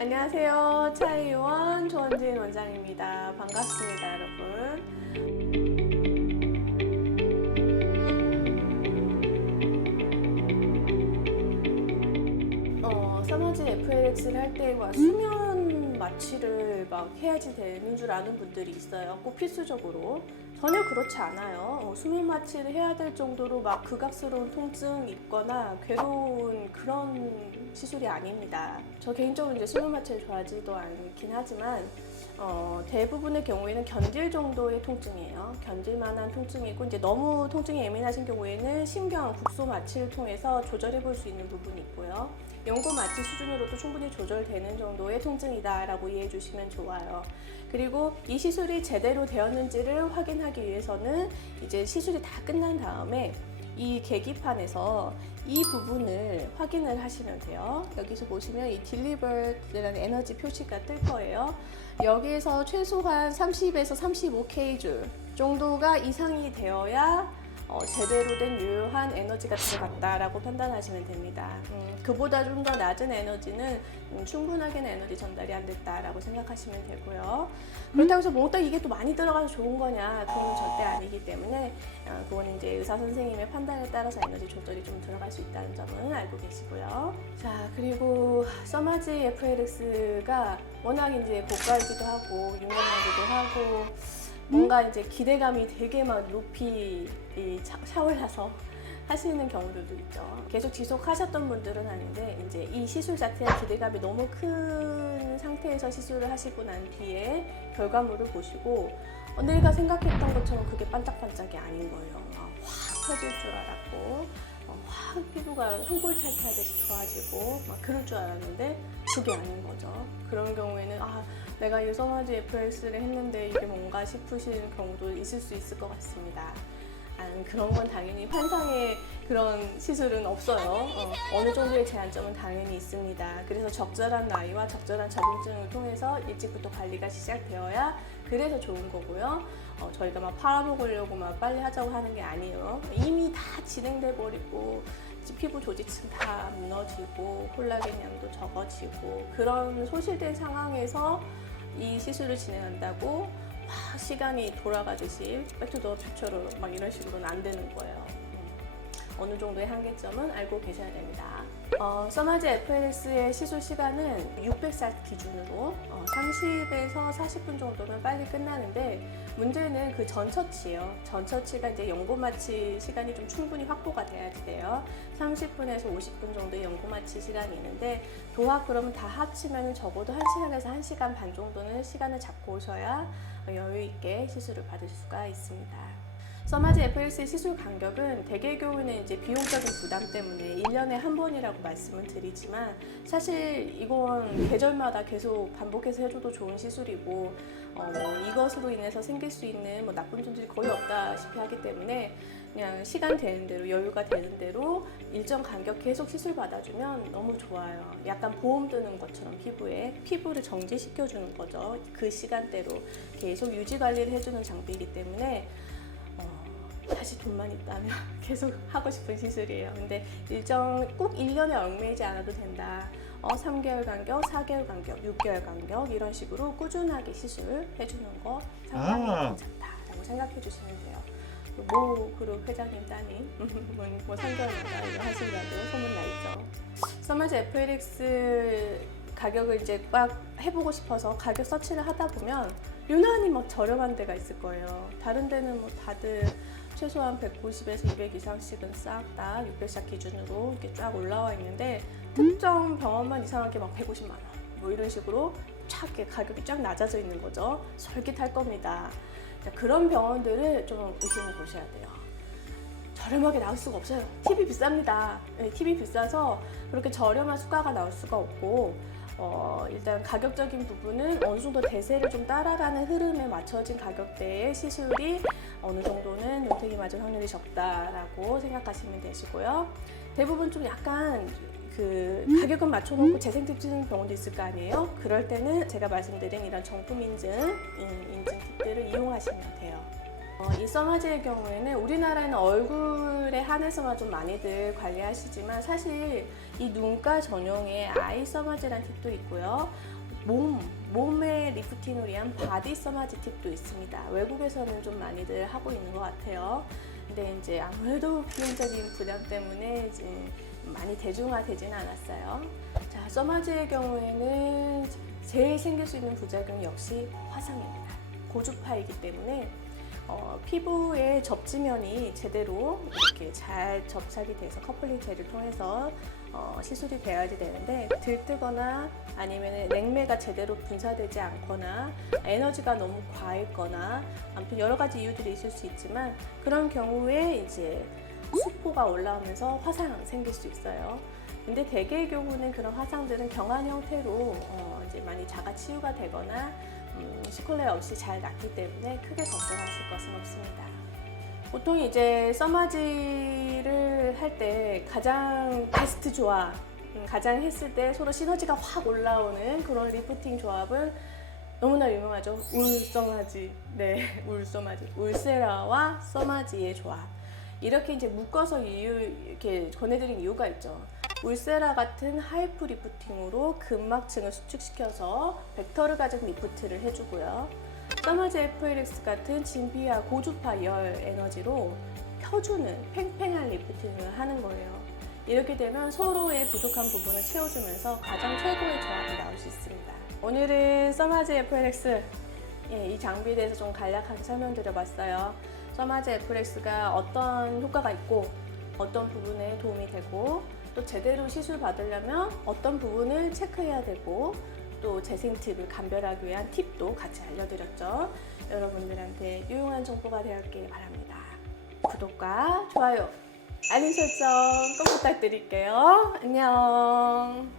안녕하세요. 차이원 조원진 원장입니다. 반갑습니다, 여러분. 서머지 FLX를 할 때와 수면 마취를 막 해야지 되는 줄 아는 분들이 있어요. 꼭 필수적으로. 전혀 그렇지 않아요. 수면 마취를 해야 될 정도로 막 극악스러운 통증이 있거나 괴로운 그런 시술이 아닙니다. 저 개인적으로 이제 수면 마취를 좋아하지도 않긴 하지만 대부분의 경우에는 견딜 정도의 통증이에요. 견딜 만한 통증이고 이제 너무 통증이 예민하신 경우에는 신경 국소 마취를 통해서 조절해 볼 수 있는 부분이 있고요. 연고 마취 수준으로도 충분히 조절되는 정도의 통증이다라고 이해해 주시면 좋아요. 그리고 이 시술이 제대로 되었는지를 확인하기 위해서는 이제 시술이 다 끝난 다음에 이 계기판에서 이 부분을 확인을 하시면 돼요. 여기서 보시면 이 delivered라는 에너지 표시가 뜰 거예요. 여기에서 최소한 30에서 35kJ 정도가 이상이 되어야 제대로 된 유효한 에너지가 들어갔다라고 판단하시면 됩니다. 그보다 좀 더 낮은 에너지는 충분하게는 에너지 전달이 안 됐다라고 생각하시면 되고요. 그렇다고 해서 뭔가 이게 또 많이 들어가서 좋은 거냐? 그건 절대 아니기 때문에 그건 이제 의사 선생님의 판단에 따라서 에너지 조절이 좀 들어갈 수 있다는 점은 알고 계시고요. 자, 그리고 서머지 FLX가 워낙 이제 고가이기도 하고 유명하기도 하고 뭔가 이제 기대감이 되게 막 높이 차올라서 하시는 경우들도 있죠. 계속 지속하셨던 분들은 아닌데 이제 이 시술 자체의 기대감이 너무 큰 상태에서 시술을 하시고 난 뒤에 결과물을 보시고 내가 생각했던 것처럼 그게 반짝반짝이 아닌 거예요. 확 터질 줄 알았고 확 피부가 홀골탈퇴하듯이 좋아지고 막 그럴 줄 알았는데 그게 아닌 거죠. 그런 경우에는 내가 이 서머지 FLX를 했는데 이게 뭔가 싶으시는 경우도 있을 수 있을 것 같습니다. 그런 건 당연히 환상의 그런 시술은 없어요. 어느 정도의 제한점은 당연히 있습니다. 그래서 적절한 나이와 적절한 자궁증을 통해서 일찍부터 관리가 시작되어야 그래서 좋은 거고요. 저희가 막 팔아먹으려고 막 빨리 하자고 하는 게 아니에요. 이미 다 진행돼 버리고 피부 조직층 다 무너지고 콜라겐 양도 적어지고 그런 소실된 상황에서 이 시술을 진행한다고 막 시간이 돌아가듯이 백투더 퓨처로 막 이런 식으로는 안 되는 거예요. 어느 정도의 한계점은 알고 계셔야 됩니다. 서머지 FLX의 시술 시간은 600살 기준으로 30에서 40분 정도면 빨리 끝나는데 문제는 그 전처치예요. 전처치가 이제 연고 마취 시간이 좀 충분히 확보가 돼야 돼요. 30분에서 50분 정도의 연고 마취 시간이 있는데 도합 그러면 다 합치면 적어도 1시간에서 1시간 반 정도는 시간을 잡고 오셔야 여유 있게 시술을 받을 수가 있습니다. 서머지 FLX 시술 간격은 대개 경우에는 이제 비용적인 부담 때문에 1년에 한 번이라고 말씀을 드리지만 사실 이건 계절마다 계속 반복해서 해줘도 좋은 시술이고 이것으로 인해서 생길 수 있는 나쁜 점들이 거의 없다시피 하기 때문에 그냥 시간 되는 대로 여유가 되는 대로 일정 간격 계속 시술 받아주면 너무 좋아요. 약간 보험 드는 것처럼 피부를 정지시켜주는 거죠. 그 시간대로 계속 유지 관리를 해주는 장비이기 때문에 사실 돈만 있다면 계속 하고 싶은 시술이에요. 근데 꼭 1년에 얽매이지 않아도 된다. 3개월 간격, 4개월 간격, 6개월 간격 이런 식으로 꾸준하게 시술 해주는 거 상당히 괜찮다라고 생각해 주시면 돼요. 모 그룹 회장님 따님 뭐 3개월마다 이거 하신다고 소문나 있죠. 서머지 FLX 가격을 이제 막 해보고 싶어서 가격 서치를 하다 보면 유난히 막 저렴한 데가 있을 거예요. 다른 데는 뭐 다들 최소한 190에서 200 이상씩은 싹 다 600샷 기준으로 이렇게 쫙 올라와 있는데 특정 병원만 이상하게 막 150만 원 뭐 이런 식으로 쫙 가격이 쫙 낮아져 있는 거죠. 솔깃할 겁니다. 그런 병원들을 좀 의심해 보셔야 돼요. 저렴하게 나올 수가 없어요. 팁이 비쌉니다. 팁이 비싸서 그렇게 저렴한 수가가 나올 수가 없고 일단 가격적인 부분은 어느 정도 대세를 좀 따라가는 흐름에 맞춰진 가격대의 시술이 어느 정도는 눈탱이 맞을 확률이 적다라고 생각하시면 되시고요. 대부분 좀 약간 가격은 맞춰놓고 재생팁 쓰는 병원도 있을 거 아니에요? 그럴 때는 제가 말씀드린 이런 정품 인증 팁들을 이용하시면 돼요. 이 써마지의 경우에는 우리나라에는 얼굴에 한해서만 좀 많이들 관리하시지만 사실 이 눈가 전용의 아이 써마지라는 팁도 있고요. 몸에 리프팅을 위한 바디 써마지 팁도 있습니다. 외국에서는 좀 많이들 하고 있는 것 같아요. 근데 이제 아무래도 비용적인 부담 때문에 이제 많이 대중화되지는 않았어요. 자, 써마지의 경우에는 제일 생길 수 있는 부작용 역시 화상입니다. 고주파이기 때문에 피부의 접지면이 제대로 이렇게 잘 접착이 돼서 커플링 젤을 통해서 시술이 되어야지 되는데 들뜨거나 아니면 냉매가 제대로 분사되지 않거나 에너지가 너무 과했거나 아무튼 여러 가지 이유들이 있을 수 있지만 그런 경우에 이제 수포가 올라오면서 화상 생길 수 있어요. 근데 대개의 경우는 그런 화상들은 경한 형태로 이제 많이 자가 치유가 되거나 시콜레 없이 잘 낫기 때문에 크게 걱정하실 것은 없습니다. 보통 이제 써마지를 할 때 가장 베스트 조합, 가장 했을 때 서로 시너지가 확 올라오는 그런 리프팅 조합은 너무나 유명하죠. 울써마지. 네, 울써마지. 울세라와 써마지의 조합. 이렇게 이제 묶어서 이렇게 전해드린 이유가 있죠. 울세라 같은 하이프 리프팅으로 근막층을 수축시켜서 벡터를 가진 리프트를 해주고요. 써마지 FLX 같은 진피와 고주파 열 에너지로 펴주는 팽팽한 리프팅을 하는 거예요. 이렇게 되면 서로의 부족한 부분을 채워주면서 가장 최고의 조합이 나올 수 있습니다. 오늘은 써마지 FLX 이 장비에 대해서 좀 간략하게 설명드려봤어요. 써마지 FLX가 어떤 효과가 있고 어떤 부분에 도움이 되고 또 제대로 시술 받으려면 어떤 부분을 체크해야 되고 또 재생 팁을 감별하기 위한 팁도 같이 알려드렸죠. 여러분들한테 유용한 정보가 되었길 바랍니다. 구독과 좋아요, 알림 설정 꼭 부탁드릴게요. 안녕.